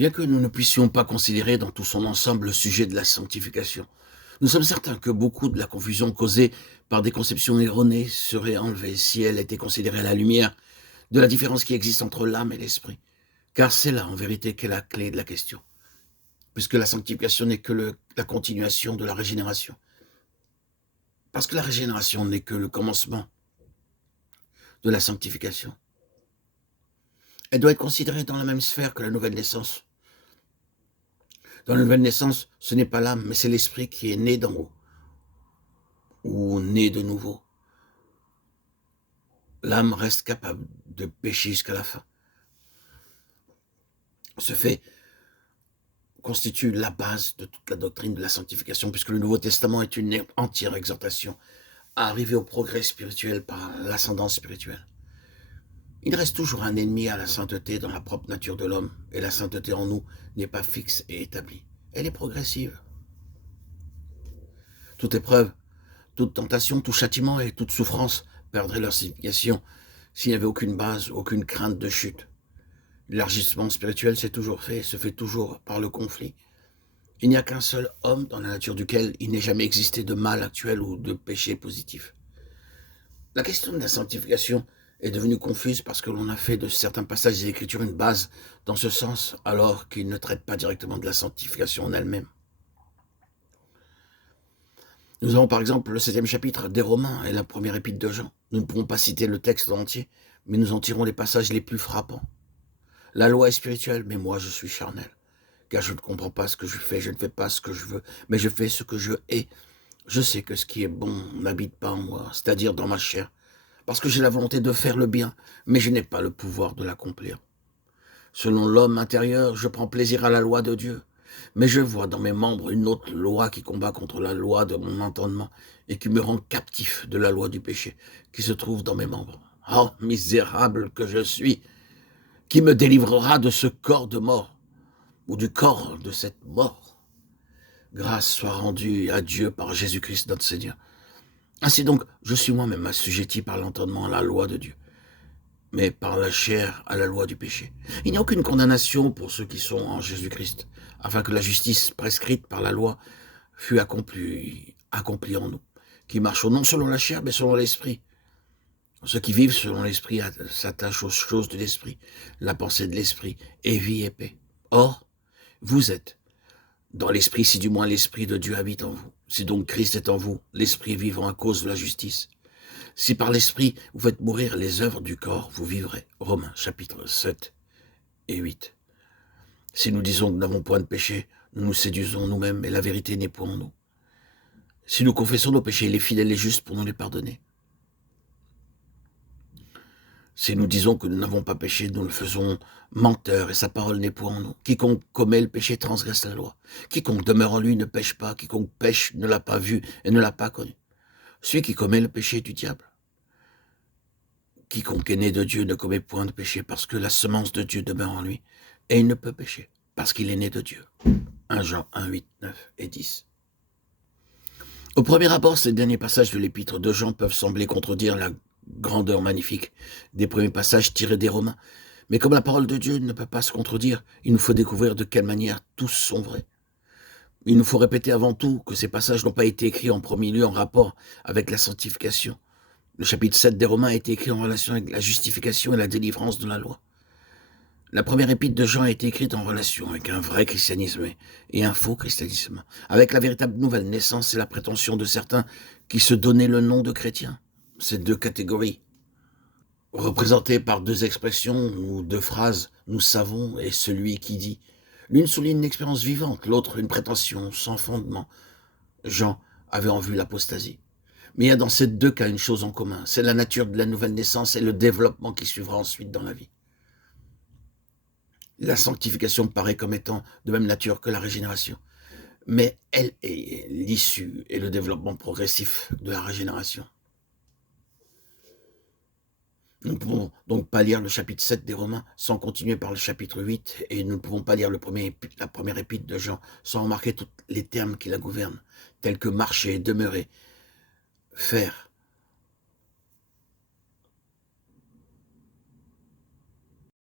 Bien que nous ne puissions pas considérer dans tout son ensemble le sujet de la sanctification, nous sommes certains que beaucoup de la confusion causée par des conceptions erronées serait enlevée si elle était considérée à la lumière de la différence qui existe entre l'âme et l'esprit. Car c'est là, en vérité, qu'est la clé de la question, puisque la sanctification n'est que la continuation de la régénération. Parce que la régénération n'est que le commencement de la sanctification. Elle doit être considérée dans la même sphère que la nouvelle naissance. Dans la nouvelle naissance, ce n'est pas l'âme, mais c'est l'esprit qui est né d'en haut, ou né de nouveau. L'âme reste capable de pécher jusqu'à la fin. Ce fait constitue la base de toute la doctrine de la sanctification, puisque le Nouveau Testament est une entière exhortation à arriver au progrès spirituel par l'ascendance spirituelle. Il reste toujours un ennemi à la sainteté dans la propre nature de l'homme, et la sainteté en nous n'est pas fixe et établie. Elle est progressive. Toute épreuve, toute tentation, tout châtiment et toute souffrance perdraient leur signification s'il n'y avait aucune base, aucune crainte de chute. L'élargissement spirituel s'est toujours fait et se fait toujours par le conflit. Il n'y a qu'un seul homme dans la nature duquel il n'ait jamais existé de mal actuel ou de péché positif. La question de la sanctification est devenue confuse parce que l'on a fait de certains passages des Écritures une base dans ce sens, alors qu'ils ne traitent pas directement de la sanctification en elle-même. Nous avons par exemple le 7e chapitre des Romains et la première épître de Jean. Nous ne pouvons pas citer le texte entier, mais nous en tirons les passages les plus frappants. La loi est spirituelle, mais moi je suis charnel. Car je ne comprends pas ce que je fais, je ne fais pas ce que je veux, mais je fais ce que je hais. Je sais que ce qui est bon n'habite pas en moi, c'est-à-dire dans ma chair, parce que j'ai la volonté de faire le bien, mais je n'ai pas le pouvoir de l'accomplir. Selon l'homme intérieur, je prends plaisir à la loi de Dieu, mais je vois dans mes membres une autre loi qui combat contre la loi de mon entendement et qui me rend captif de la loi du péché qui se trouve dans mes membres. Oh, misérable que je suis! Qui me délivrera de ce corps de mort, ou du corps de cette mort? Grâce soit rendue à Dieu par Jésus-Christ notre Seigneur. Ainsi donc, je suis moi-même assujetti par l'entendement à la loi de Dieu, mais par la chair à la loi du péché. Il n'y a aucune condamnation pour ceux qui sont en Jésus-Christ, afin que la justice prescrite par la loi fût accomplie en nous, qui marchons non selon la chair, mais selon l'esprit. Ceux qui vivent selon l'esprit s'attachent aux choses de l'esprit, la pensée de l'esprit est vie et paix. Or, vous êtes dans l'esprit, si du moins l'esprit de Dieu habite en vous. Si donc Christ est en vous, l'esprit vivant à cause de la justice. Si par l'esprit vous faites mourir les œuvres du corps, vous vivrez. Romains chapitre 7 et 8. Si nous disons que nous n'avons point de péché, nous nous séduisons nous-mêmes et la vérité n'est point en nous. Si nous confessons nos péchés, il est fidèle et juste pour nous les pardonner. Si nous disons que nous n'avons pas péché, nous le faisons menteur et sa parole n'est point en nous. Quiconque commet le péché transgresse la loi. Quiconque demeure en lui ne pêche pas. Quiconque pêche ne l'a pas vu et ne l'a pas connu. Celui qui commet le péché est du diable. Quiconque est né de Dieu ne commet point de péché parce que la semence de Dieu demeure en lui et il ne peut pécher parce qu'il est né de Dieu. 1 Jean 1, 8, 9 et 10. Au premier abord, ces derniers passages de l'épître de Jean peuvent sembler contredire la grandeur magnifique des premiers passages tirés des Romains. Mais comme la parole de Dieu ne peut pas se contredire, il nous faut découvrir de quelle manière tous sont vrais. Il nous faut répéter avant tout que ces passages n'ont pas été écrits en premier lieu en rapport avec la sanctification. Le chapitre 7 des Romains a été écrit en relation avec la justification et la délivrance de la loi. La première épître de Jean a été écrite en relation avec un vrai christianisme et un faux christianisme, avec la véritable nouvelle naissance et la prétention de certains qui se donnaient le nom de chrétiens. Ces deux catégories, représentées par deux expressions ou deux phrases, nous savons, et celui qui dit. L'une souligne une expérience vivante, l'autre une prétention sans fondement. Jean avait en vue l'apostasie. Mais il y a dans ces deux cas une chose en commun, c'est la nature de la nouvelle naissance et le développement qui suivra ensuite dans la vie. La sanctification paraît comme étant de même nature que la régénération, mais elle est l'issue et le développement progressif de la régénération. Nous ne pouvons donc pas lire le chapitre 7 des Romains sans continuer par le chapitre 8, et nous ne pouvons pas lire la première épître de Jean sans remarquer tous les termes qui la gouvernent, tels que marcher, demeurer, faire,